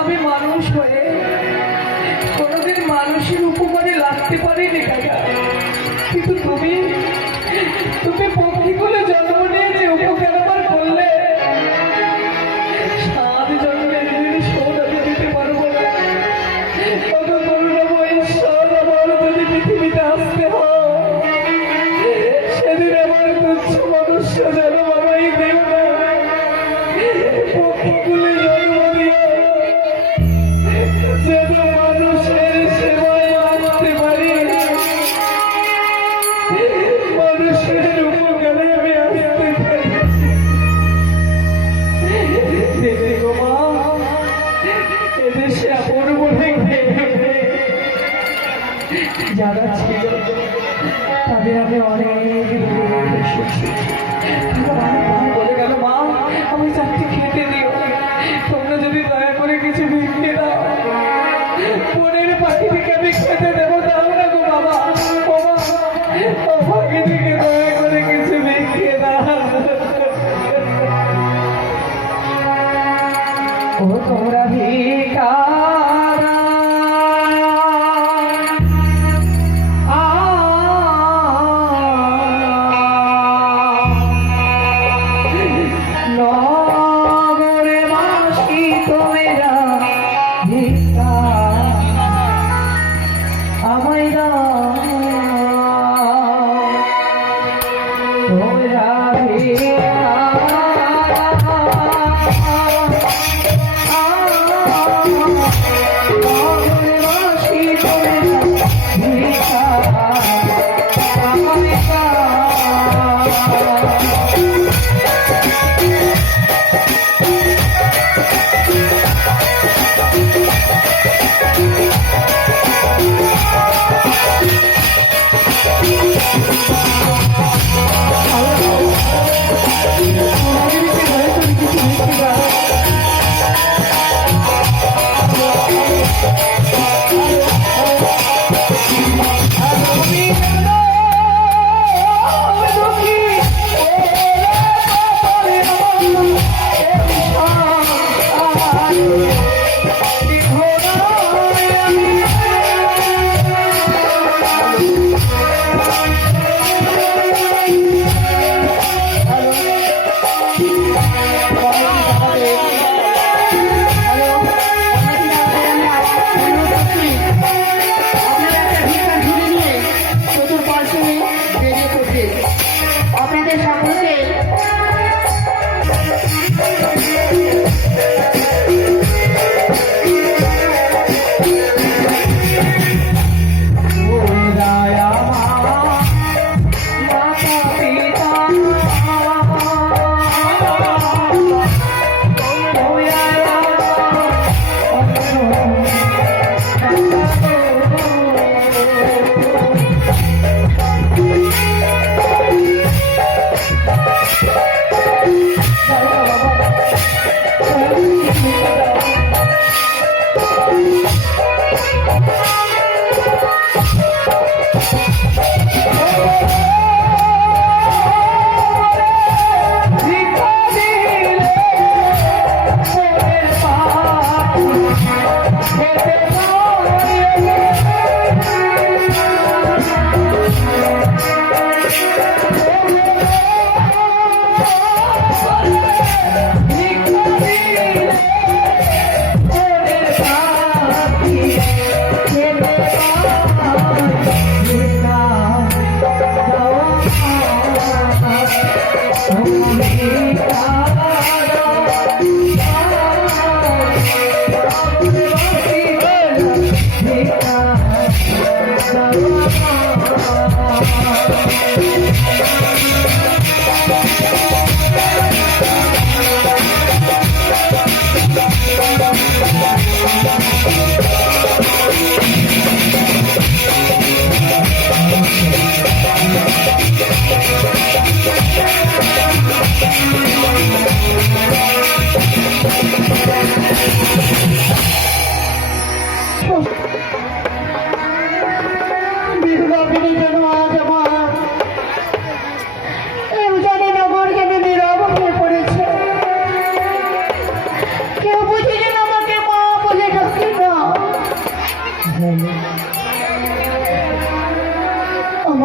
আমি মানুষ হয়ে কোনোদিন মানুষের উপকারে লাগতে পারিনি কাকা, কিন্তু তুমি পক্ষীগুলো জন্ম নিয়ে যে উপকার আমার করলে, সাত জন্মের শোধ আমি দিতে পারবো না। কত করুণাময় ঈশ্বর, আমার যদি পৃথিবীতে আসতে হয় সেদিন আমার তুচ্ছ মনুষ্য যেন বাবাই দেব না, পক্ষীগুলো জন্ম দিয়ে যেন মানুষের সেবায় আসতে পারি, মানুষের উপকারে আমি আসতে পারি। এদেশে আপন বলে যারা ছিল তাদের আমি অনেক বলে গেল, মা আমি চাকরি খেতে দিও, তোমরা যদি দয়া করে কিছু ভিক্ষে দাও, পরের পাখিটিকে আমি খেতে দেবো, দাও না গো বাবা, পাখিটিকে দয়া করে কিছু ভিক্ষে দাও। ও তোমরা ভিখারা নগরে বাসী তোমরা ভিক্ষা আমায় দাও, তোমরা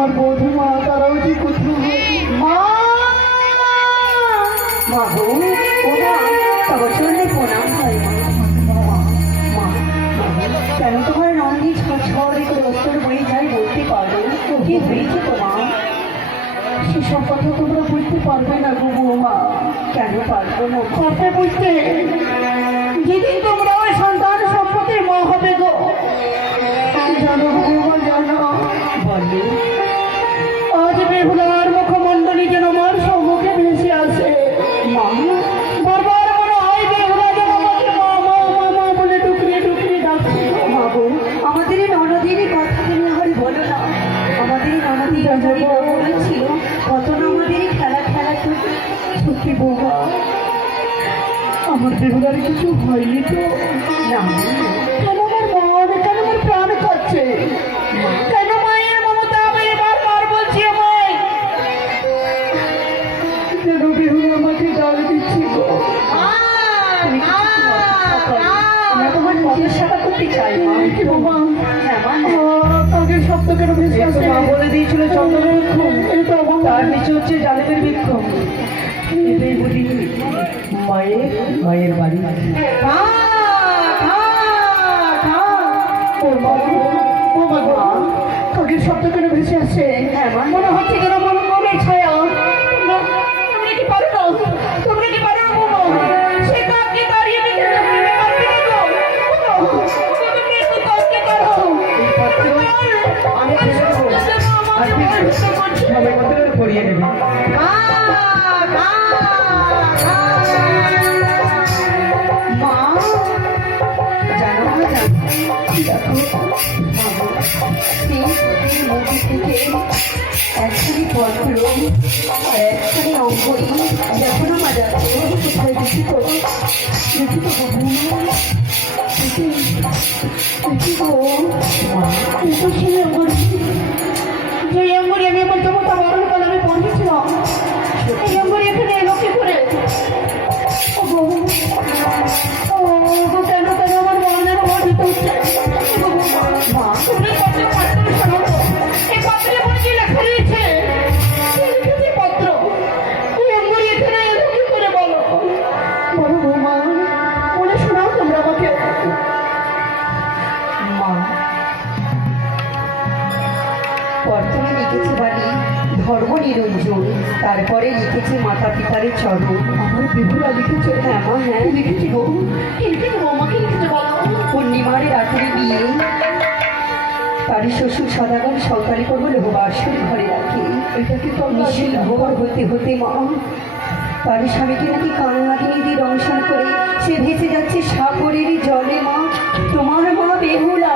আমার বধূ মা তারাও যে কোথায়? মা মা গো, ও মা, তব চরণে প্রণাম হয় মা। মা, কেন তোমার নন্দী ঝড় করে উত্তর বয়ে যায় বলতে পারো? কি হয়েছে তোমার? সেসব কথা তোমরা বুঝতে পারবে না গো বৌমা। কেন পারবো না? কথা বুঝতে যেদিন তোমরা ওই সন্তান সম্পত্তির মা হবে গো, জানো গো বৌমা, জানো বলো। আজ বেহুলার মুখমণ্ডলী যেন আমার সম্মুখে ভেসে আসে। মা, বারবার মনে হয় বেহুলা যেন আমাকে মা মা মা মা বলে টুকরিয়ে টুকরিয়ে ডাকছে গো। মা গো, আমাদের এই ননদিনী কথা তুমি আর বলো না। আমাদের এই ননদিনী যদি না বলেছিল, কত না আমাদের এই খেলা খেলা করতে। সত্যি বৌমা, আমার বেহুলার কিছু হয়নি তো? না, কেন আমার মন, কেন আমার প্রাণ কাচ্ছে? কেন মায়ের মমতা আমি এবার বার বলছি আমায়? যেন বেহুলা আমাকে ডাল দিচ্ছি গো। তুমি কিছু করো না। আমরা তোমার নিজের সেবা করতে চাই মা। কি বৌমা, হ্যাঁ মা, আগের শব্দ কেন ভেসে এই তো আসে? মা বলে দিয়েছিল চন্দ্রের বিক্ষোভ, এই তো আমার তার নিচে হচ্ছে জালেমের বিক্ষোভ। এটাই বলি মায়ের বাড়ি। বৌমা গো, আগের শব্দ কেন ভেসে আসে? হ্যাঁ মা, মনে হচ্ছে যেন আমার মনের ছায়া। তোমরা কি পারো না? তোমরা কি পারো না বৌমা? সে কাকে দাঁড়িয়ে দিতে পারবে না গো? তুমি একটু কাজকে করো। এই পাত্র আমি ফেলে দেবো। আর তুই সবাই মতো করিয়ে নেবে। মা, জানো না, দেখো নদী থেকে একখানি পত্র, একখানি অঙ্গরি যখন আমার যাচ্ছে কোথায় দেখি তো কিন্তু সেই অঙ্গরি, যে অঙ্গরি আমি আমার জমতা বরণ কলমে পড়েছিলাম, এই অঙ্গরি এখানে এলো কি করে? ও গো, কেন কেন আমার মনের মন দিতে হচ্ছে? মা, তুমি কত পত্র শোনো তো? এই পত্রে মনে কি লেখা রয়েছে? কি লিখেছে পত্র? এই অঙ্গরি এখানে এলো কি করে বলো? বলো বৌমা, মনে শোনাও তোমরা আমাকে। মা, প্রথমে লিখেছে বাড়ি ধর্ম নিরঞ্জন, তারপরে লিখেছে মাতা পিতার চরণ। আমার বেহুলা লিখেছে? হ্যাঁ মা, হ্যাঁ। কি লিখেছি গো? কি লিখেছে বৌমা, কি লিখেছে বলো? পূর্ণিমার রাত্রে বিয়ে, তারই শ্বশুর সদাগর সরকারি করবো লোহবাসন ঘরে রাখে। এটা কি তোর মিছিল ভোর হতে হতে মা, তার স্বামীকে নাকি কান্নাগিনি দিয়ে দংশন করে সে ভেসে যাচ্ছে সাগরের জলে মা। তোমার মা বেহুলা।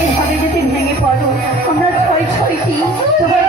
এইভাবে যদি ভেঙে পড়ো, আমরা ছয় ছয়টি তোমার